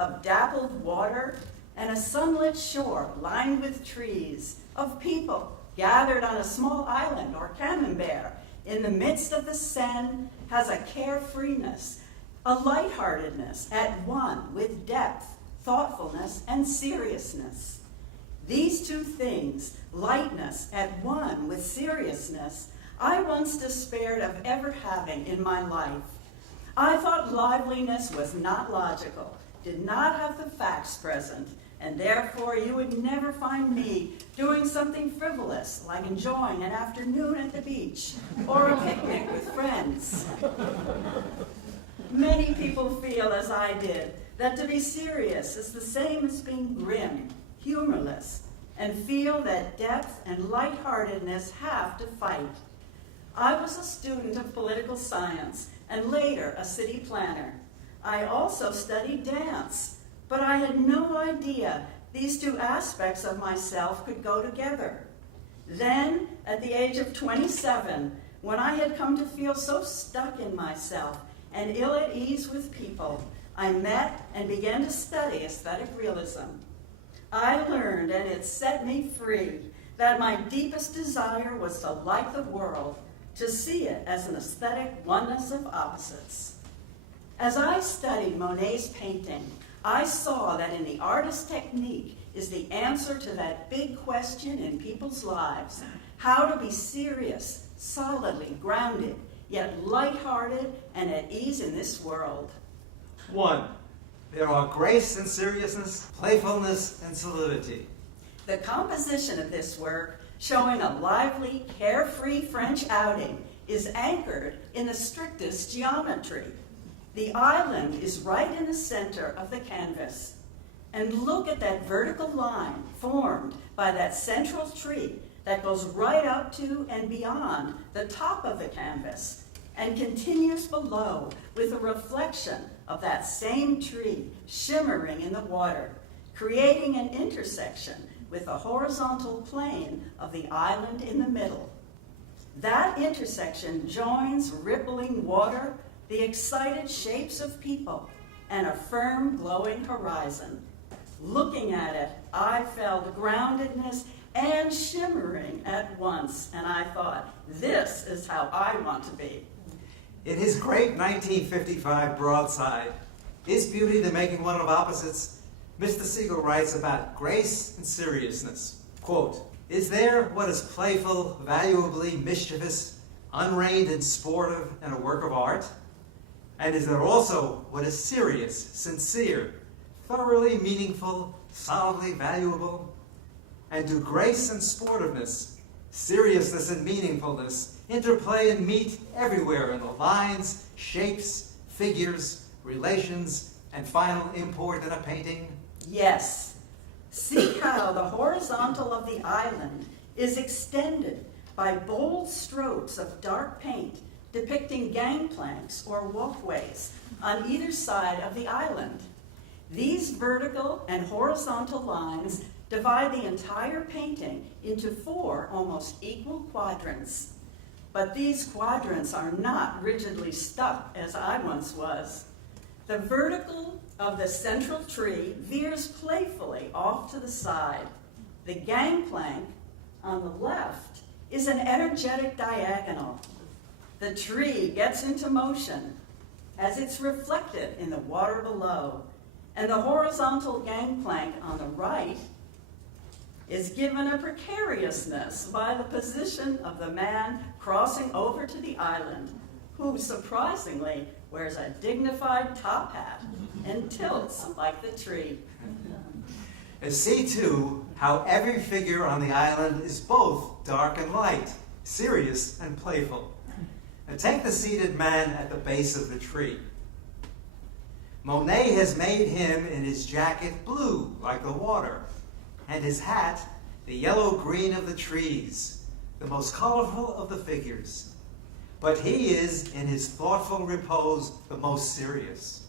of dappled water and a sunlit shore lined with trees, of people gathered on a small island or camembert in the midst of the Seine has a carefreeness, a lightheartedness at one with depth, thoughtfulness, and seriousness. These two things, lightness at one with seriousness, I once despaired of ever having in my life. I thought liveliness was not logical, did not have the facts present, and therefore you would never find me doing something frivolous, like enjoying an afternoon at the beach or a picnic with friends. Many people feel, as I did, that to be serious is the same as being grim, humorless, and feel that depth and lightheartedness have to fight. I was a student of political science and later a city planner. I also studied dance, but I had no idea these two aspects of myself could go together. Then, at the age of 27, when I had come to feel so stuck in myself and ill at ease with people, I met and began to study aesthetic realism. I learned, and it set me free, that my deepest desire was to like the world, to see it as an aesthetic oneness of opposites. As I studied Monet's painting, I saw that in the artist's technique is the answer to that big question in people's lives: how to be serious, solidly grounded, yet lighthearted and at ease in this world. 1. There are grace and seriousness, playfulness and solidity. The composition of this work, showing a lively, carefree French outing, is anchored in the strictest geometry. The island is right in the center of the canvas. And look at that vertical line formed by that central tree that goes right up to and beyond the top of the canvas and continues below with a reflection of that same tree shimmering in the water, creating an intersection with the horizontal plane of the island in the middle. That intersection joins rippling water, the excited shapes of people, and a firm, glowing horizon. Looking at it, I felt groundedness and shimmering at once, and I thought, this is how I want to be. In his great 1955 broadside, Is Beauty the Making One of Opposites?, Mr. Siegel writes about grace and seriousness. Quote, "Is there what is playful, valuably mischievous, unreined and sportive in a work of art? And is there also what is serious, sincere, thoroughly meaningful, solidly valuable? And do grace and sportiveness, seriousness and meaningfulness interplay and meet everywhere in the lines, shapes, figures, relations, and final import in a painting?" Yes. See how the horizontal of the island is extended by bold strokes of dark paint depicting gangplanks or walkways on either side of the island. These vertical and horizontal lines divide the entire painting into 4 almost equal quadrants. But these quadrants are not rigidly stuck as I once was. The vertical of the central tree veers playfully off to the side. The gangplank on the left is an energetic diagonal. The tree gets into motion as it's reflected in the water below, and the horizontal gangplank on the right is given a precariousness by the position of the man crossing over to the island, who surprisingly wears a dignified top hat and tilts like the tree. And see, too, how every figure on the island is both dark and light, serious and playful. And take the seated man at the base of the tree. Monet has made him in his jacket blue, like the water, and his hat the yellow-green of the trees, the most colorful of the figures. But he is, in his thoughtful repose, the most serious.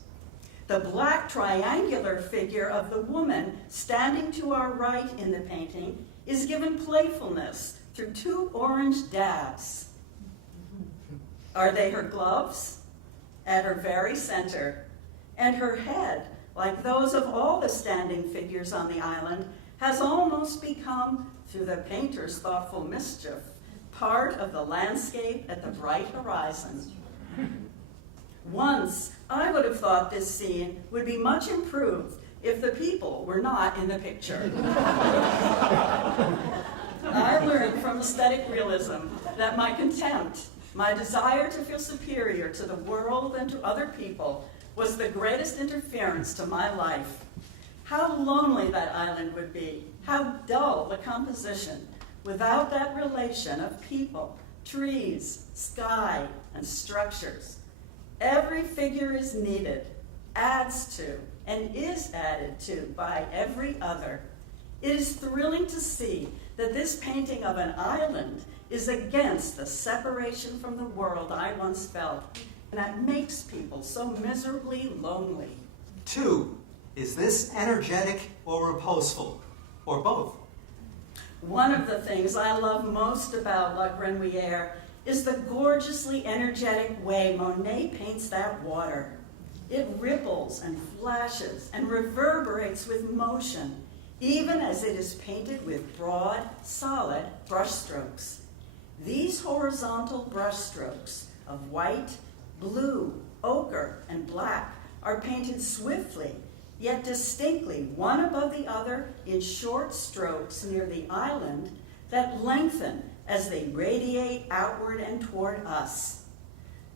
The black triangular figure of the woman standing to our right in the painting is given playfulness through 2 orange dabs. Are they her gloves? At her very center. And her head, like those of all the standing figures on the island, has almost become, through the painter's thoughtful mischief, part of the landscape at the bright horizon. Once, I would have thought this scene would be much improved if the people were not in the picture. I learned from aesthetic realism that my contempt, my desire to feel superior to the world and to other people, was the greatest interference to my life. How lonely that island would be, how dull the composition, without that relation of people, trees, sky, and structures. Every figure is needed, adds to, and is added to by every other. It is thrilling to see that this painting of an island is against the separation from the world I once felt, and that makes people so miserably lonely. 2, is this energetic or reposeful, or both? One of the things I love most about La Grenouillère is the gorgeously energetic way Monet paints that water. It ripples and flashes and reverberates with motion, even as it is painted with broad, solid brushstrokes. These horizontal brushstrokes of white, blue, ochre, and black are painted swiftly, yet distinctly, one above the other in short strokes near the island that lengthen as they radiate outward and toward us.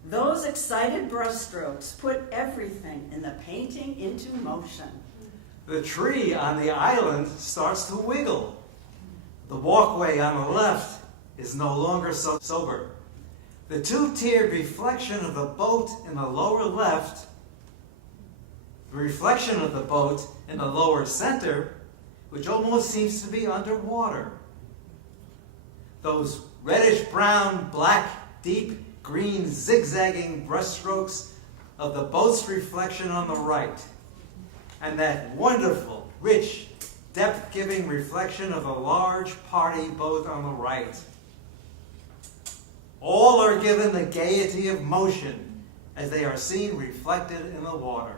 Those excited brushstrokes put everything in the painting into motion. The tree on the island starts to wiggle. The walkway on the left is no longer so sober. The two-tiered reflection of the boat in the lower left, the reflection of the boat in the lower center, which almost seems to be underwater. Those reddish-brown, black, deep green, zigzagging brushstrokes of the boat's reflection on the right, and that wonderful, rich, depth-giving reflection of a large party boat on the right. All are given the gaiety of motion as they are seen reflected in the water.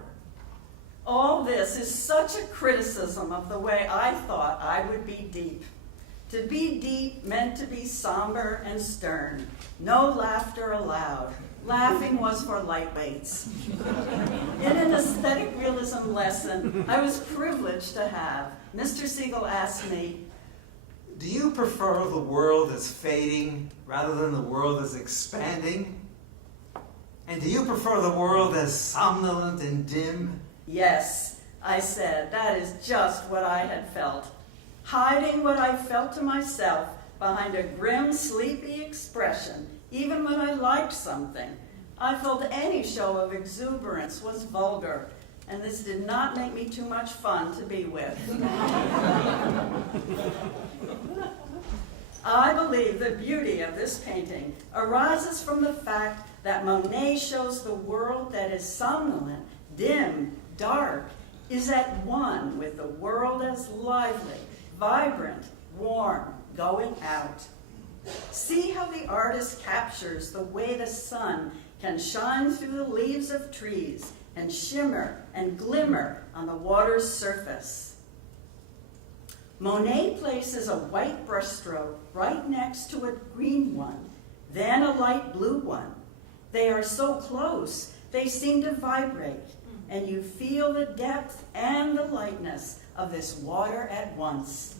All this is such a criticism of the way I thought I would be deep. To be deep meant to be somber and stern. No laughter allowed. Laughing was for lightweights. In an aesthetic realism lesson I was privileged to have, Mr. Siegel asked me, Do you prefer the world as fading rather than the world as expanding? And do you prefer the world as somnolent and dim? Yes, I said, that is just what I had felt. Hiding what I felt to myself behind a grim, sleepy expression, even when I liked something. I felt any show of exuberance was vulgar, and this did not make me too much fun to be with. I believe the beauty of this painting arises from the fact that Monet shows the world that is somnolent, dim, dark, is at one with the world as lively, vibrant, warm, going out. See how the artist captures the way the sun can shine through the leaves of trees and shimmer and glimmer on the water's surface. Monet places a white brushstroke right next to a green one, then a light blue one. They are so close, they seem to vibrate, and you feel the depth and the lightness of this water at once.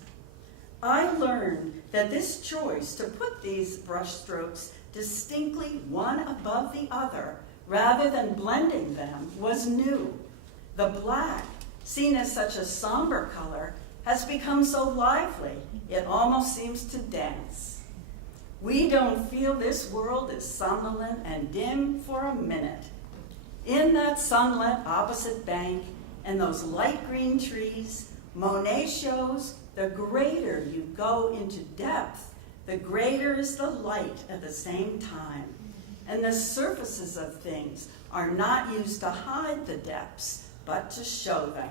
I learned that this choice to put these brushstrokes distinctly one above the other, rather than blending them, was new. The black, seen as such a somber color, has become so lively, it almost seems to dance. We don't feel this world is somnolent and dim for a minute. In that sunlit opposite bank and those light green trees, Monet shows the greater you go into depth, the greater is the light at the same time. And the surfaces of things are not used to hide the depths, but to show them.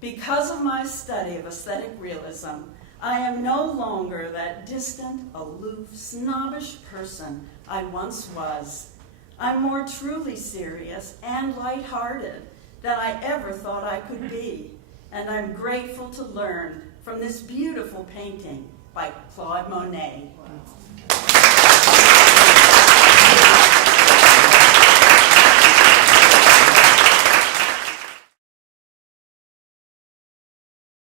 Because of my study of aesthetic realism, I am no longer that distant, aloof, snobbish person I once was. I'm more truly serious and lighthearted, that I ever thought I could be. And I'm grateful to learn from this beautiful painting by Claude Monet. Wow.